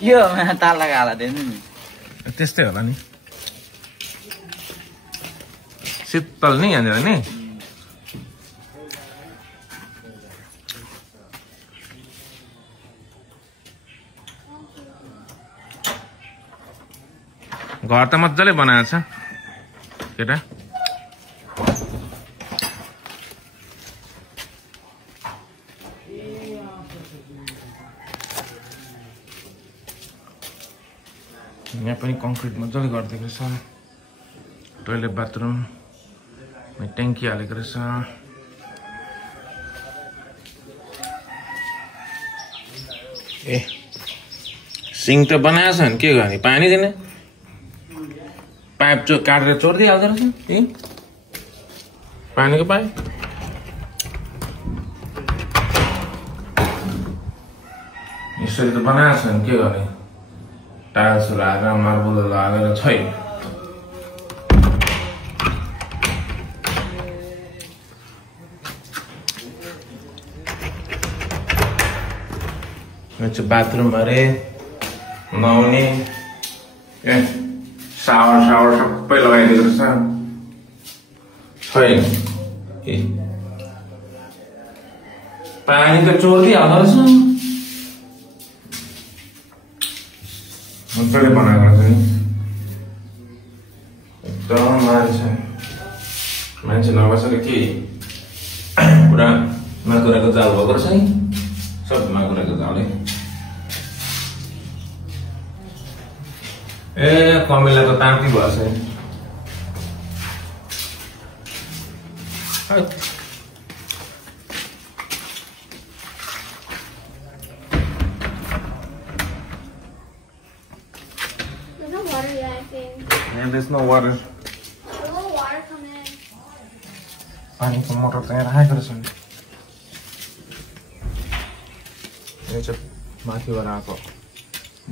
के हो ताला गाला दिनु नि त्यस्तै होला नि शीतल नि यहाँनिर नि घर त मजाले बनाएको छ केटा यहाँ पनि कङ्क्रिट मजाले गरिदिएको रहेछ टोइलेट बाथरुम ट्याङ्की हालेको रहेछ ए सिङ त बनाएको छ भने के गर्ने पानी दिने पाइप काटेर चोरिदिइहाल्दो रहेछ पानीको पाइप यसरी त बनाएको छ भने के गर्ने टाइल्स लगाएर मार्बल लगाएर छैन बाथरूम अरे नुहाउने सावर सबै लगाइदिएको रहेछ छैन पानी त चोरिदिइहाल्दो रहेछ मजाले बनाएको रहेछ नि एकदम मान्छे नबसेर के पुरा माकुराको जाल भएको रहेछ नि सब माकुराको जालै ए कमिला त ताती भएछ नि And there's no water. There's no water coming in. पानीको मोटर त यहाँ राखेको रहेछ नि यो चाहिँ माथिबाट आएको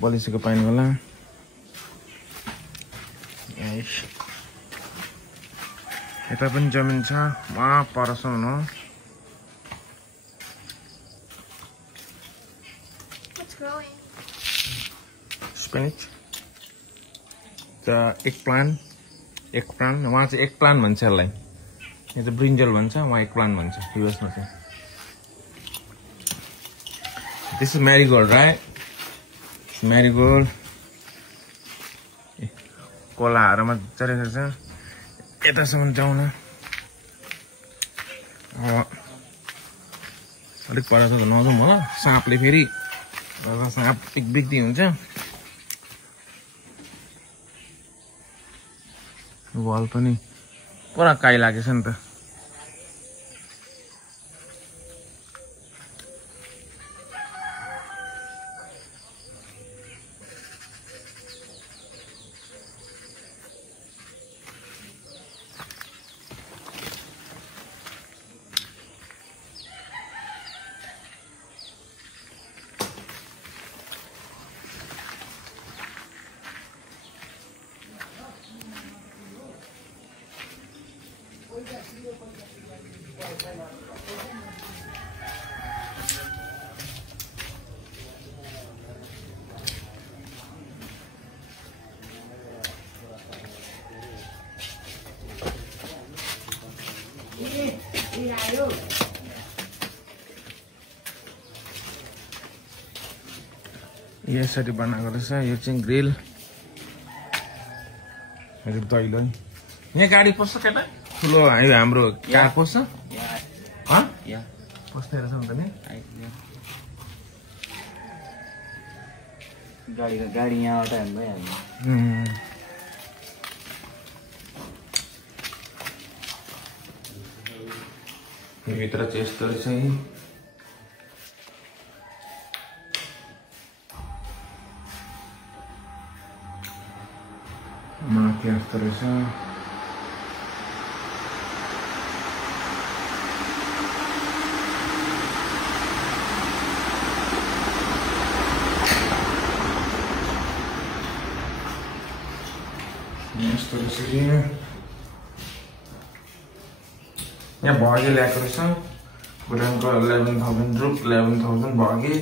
बलिसीको पानी होला यता पनि जमिन छ वहाँ परसम्म हो What's growing? स्पिनिच एक प्लान्ट वहाँ चाहिँ एक प्लान्ट भन्छ यसलाई यहाँ चाहिँ ब्रिन्जल भन्छ वहाँ एक प्लान्ट भन्छ युएसमा चाहिँ this is marigold right marigold कोलाहरू मजाले छ यतासम्म जाउँ न अलिक पर त नजाउँ होला साँपले फेरि साँप बिक्दी हुन्छ वाल पनि पुरा काई लागेछ नि त यसरी बनाएको रहेछ यो चाहिँ ग्रिल दैलो यहाँ गाडी पस्छ केटा ठुलो हाम्रो कार पस्छ पस्दै रहेछ नि त नि गाडी यहाँबाट भइहाल्यो भित्र चाहिँ यस्तो रहेछ माथि यस्तो रहेछ यस्तो रहेछ यहाँ भगे ल्याएको रहेछ भुटानको 11,000 रुप 11,000 भगे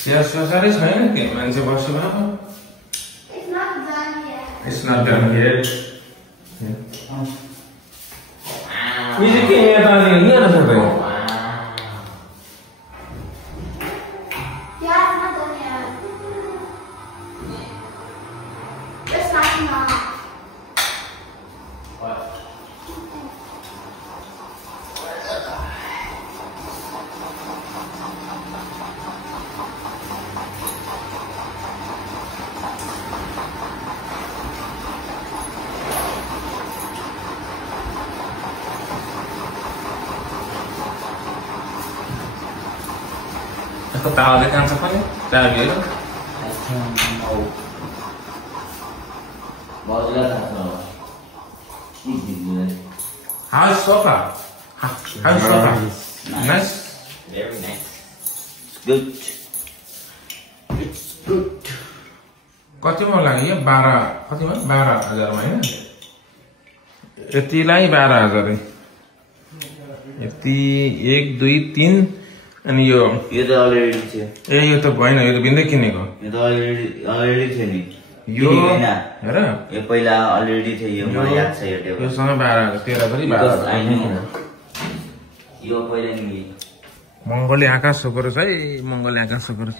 स्याहार साह्रै छैन के मान्छे बस्यो भने It's not done It's not done yet. yet. Music ke यहाँ रहेछ भाइ Yeah, it's not done yet. It's not enough. Aku tahu ada kan siapa nih? Tahu dia kan? Mau jelas atau? How's sofa? How's sofa? Nice. Very nice. Good. It's good. कतिमा लाग्यो 12 कतिमा 12,000 मा हैन यतिलाई 12,000 यति 1 2 3 अनि यो त अलरेडी छ ए यो त भएन यो त बिन्दै किनेको यो त अलरेडी थियो नि यो हैन हेर यो पहिला अलरेडी थियो यो मलाई याद छ यो टेबल यो सँग 12,000 13 पनि 12,000 यो पहिला नि मंगलले आकाश सोको रहेछ है मंगलले आकाश सोको रहेछ